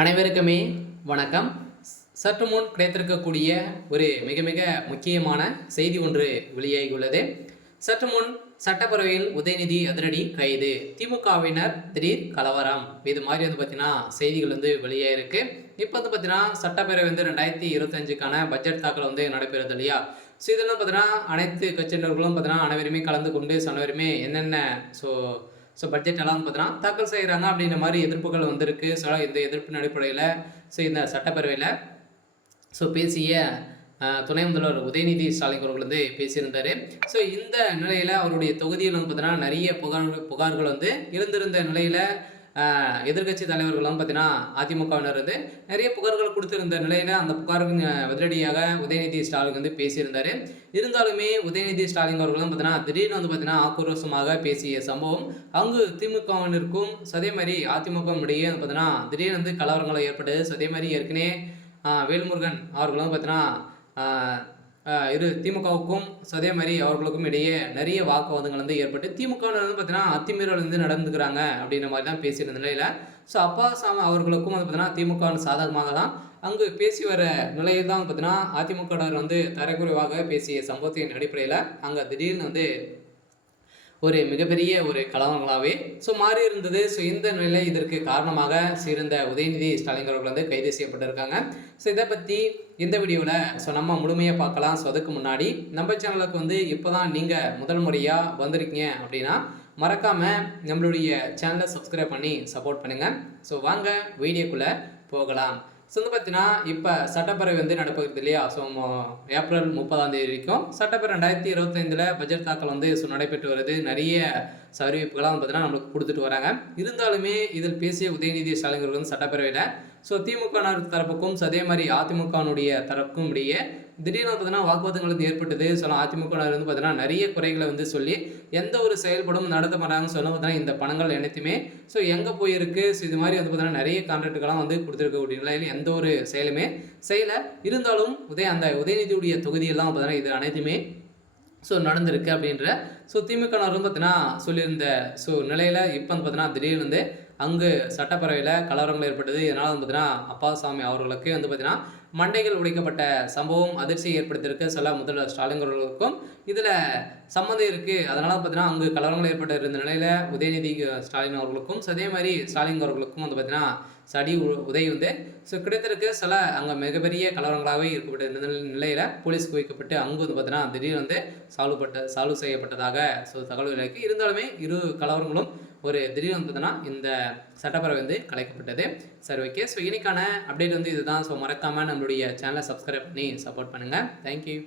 அனைவருக்குமே வணக்கம். சற்று முன் கிடைத்திருக்கக்கூடிய ஒரு மிக மிக முக்கியமான செய்தி ஒன்று வெளியாகியுள்ளது. சற்று முன் சட்டப்பேரவையில் உதயநிதி அதிரடி கைது, திமுகவினர் திடீர் கலவரம், இது மாதிரி பார்த்தீங்கன்னா செய்திகள் வெளியாயிருக்கு. இப்போ பார்த்தீங்கன்னா சட்டப்பேரவை 2025க்கான பட்ஜெட் தாக்கல் நடைபெறுது இல்லையா? ஸோ இதெல்லாம் பார்த்தீங்கன்னா அனைத்து கட்சியினர்களும் பார்த்தீங்கன்னா அனைவருமே கலந்து கொண்டு அனைவருமே என்னென்ன பட்ஜெட் எல்லாம் பார்த்தீங்கன்னா தாக்கல் செய்கிறாங்க அப்படின்ற மாதிரி எதிர்ப்புகள் வந்திருக்கு. ஸோ இந்த எதிர்ப்பின் அடிப்படையில் இந்த சட்டப்பேரவையில் பேசிய துணை முதல்வர் உதயநிதி ஸ்டாலின் அவர்கள் பேசியிருந்தார். ஸோ இந்த நிலையில் அவருடைய தொகுதியில் பார்த்தீங்கன்னா நிறைய புகார்கள் இருந்திருந்த நிலையில் எதிர்கட்சி தலைவர்களும் பார்த்தீங்கன்னா அதிமுகவினர் நிறைய புகார்கள் கொடுத்திருந்த நிலையில் அந்த புகாருக்கு பதிலடியாக உதயநிதி ஸ்டாலின் பேசியிருந்தார். இருந்தாலுமே உதயநிதி ஸ்டாலின் அவர்களும் பார்த்தீங்கன்னா திடீர்னு பார்த்தீங்கன்னா ஆக்ரோஷமாக பேசிய சம்பவம் அங்கு திமுகவினருக்கும் அதே மாதிரி அதிமுக இடையே பார்த்தீங்கன்னா திடீர்னு கலவரங்கள் ஏற்பட்டது. அதே மாதிரி ஏற்கனவே வேல்முருகன் அவர்களும் பார்த்தீங்கன்னா திமுகவுக்கும் அதே மாதிரி அவர்களுக்கும் இடையே நிறைய வாக்குவாதங்கள் ஏற்பட்டு திமுகவினர் பார்த்தீங்கன்னா அத்துமீறல் நடந்துக்கிறாங்க அப்படின்ற மாதிரி தான் பேசியிருந்த நிலையில் அப்பாசாமி அவர்களுக்கும் பார்த்தீங்கன்னா திமுக சாதகமாக தான் அங்கு பேசி வர நிலையில் தான் பார்த்தீங்கன்னா அதிமுகவினர் தரக்குறைவாக பேசிய சம்பவத்தின் அடிப்படையில் அங்கே திடீர்னு ஒரு மிகப்பெரிய ஒரு கலவரங்களாகவே மாறி இருந்தது. இந்த நிலையில் இதற்கு காரணமாக இருந்த உதயநிதி ஸ்டாலின் அவர்கள் கைது செய்யப்பட்டிருக்காங்க. இதை பற்றி இந்த வீடியோவில் நம்ம முழுமையாக பார்க்கலாம். அதுக்கு முன்னாடி நம்ம சேனலுக்கு இப்போ தான் நீங்கள் முதல் முறையாக வந்திருக்கீங்க அப்படின்னா மறக்காமல் நம்மளுடைய சேனலை சப்ஸ்கிரைப் பண்ணி சப்போர்ட் பண்ணுங்கள். வாங்க வீடியோக்குள்ளே போகலாம். பார்த்தீங்கன்னா இப்போ சட்டப்பேரவை நடப்பது இல்லையா? ஏப்ரல் 30 வரைக்கும் சட்டப்பேரவை 2025 பட்ஜெட் தாக்கல் நடைபெற்று வருது. நிறைய அறிவிப்புகளாக பார்த்தீங்கன்னா நம்மளுக்கு கொடுத்துட்டு வராங்க. இருந்தாலுமே இதில் பேசிய உதயநிதி ஸ்டாலின் அவர்கள் சட்டப்பேரவையில் திமுக தரப்புக்கும் அதே மாதிரி அதிமுகனுடைய தரப்புக்கும் இடையே திடீர்னு பார்த்தீங்கன்னா வாக்குவாதங்கள் ஏற்பட்டது. அதிமுகவினர் பார்த்தீங்கன்னா நிறைய குறைகளை சொல்லி எந்த ஒரு செயல்படும் நடத்த மாட்டாங்க. பார்த்தீங்கன்னா இந்த பணங்கள் அனைத்துமே எங்கே போயிருக்கு, இது மாதிரி பார்த்தீங்கன்னா நிறைய கான்ட்ராக்டுகள்லாம் கொடுத்துருக்கக்கூடிய நிலையில் எந்த ஒரு செயலுமே செய்யலை. இருந்தாலும் அந்த உதயநிதியுடைய தொகுதியெல்லாம் பார்த்தீங்கன்னா இது அனைத்துமே நடந்திருக்கு அப்படின்ற திமுகவினரும் பார்த்தீங்கன்னா சொல்லியிருந்த நிலையில் இப்போ பார்த்தீங்கன்னா திடீர்னு அங்கு சட்டப்பேரவையில் கலவரங்கள் ஏற்பட்டது. இதனால் பார்த்தீங்கன்னா அப்பாசாமி அவர்களுக்கு பார்த்தீங்கன்னா மண்டைகள் உடைக்கப்பட்ட சம்பவம் அதிர்ச்சியை ஏற்படுத்தியிருக்கு. முதல்வர் ஸ்டாலின் அவர்களுக்கும் இதில் சம்மந்தம் இருக்குது. அதனால் பார்த்தீங்கன்னா அங்கு கலவரங்கள் ஏற்பட்டு இருந்த நிலையில் உதயநிதி ஸ்டாலின் அவர்களுக்கும் அதே மாதிரி ஸ்டாலின் அவர்களுக்கும் பார்த்தீங்கன்னா சடி உதவி கிடைத்திருக்கு. அங்கே மிகப்பெரிய கலவரங்களாகவே இருக்கப்பட்ட நிலையில் போலீஸ் குவிக்கப்பட்டு அங்கு பார்த்தீங்கன்னா திடீர்னு சால்வ் செய்யப்பட்டதாக தகவல் இருக்குது. இருந்தாலுமே இரு கலவரங்களும் ஒரு திடீர்னு பார்த்தீங்கன்னா இந்த சட்டப்பேரவை கலைக்கப்பட்டது. சரி, ஓகே. இன்னைக்கான அப்டேட் இதுதான். மறக்காமல் நம்மளுடைய சேனலை சப்ஸ்கிரைப் பண்ணி சப்போர்ட் பண்ணுங்கள். தேங்க்யூ.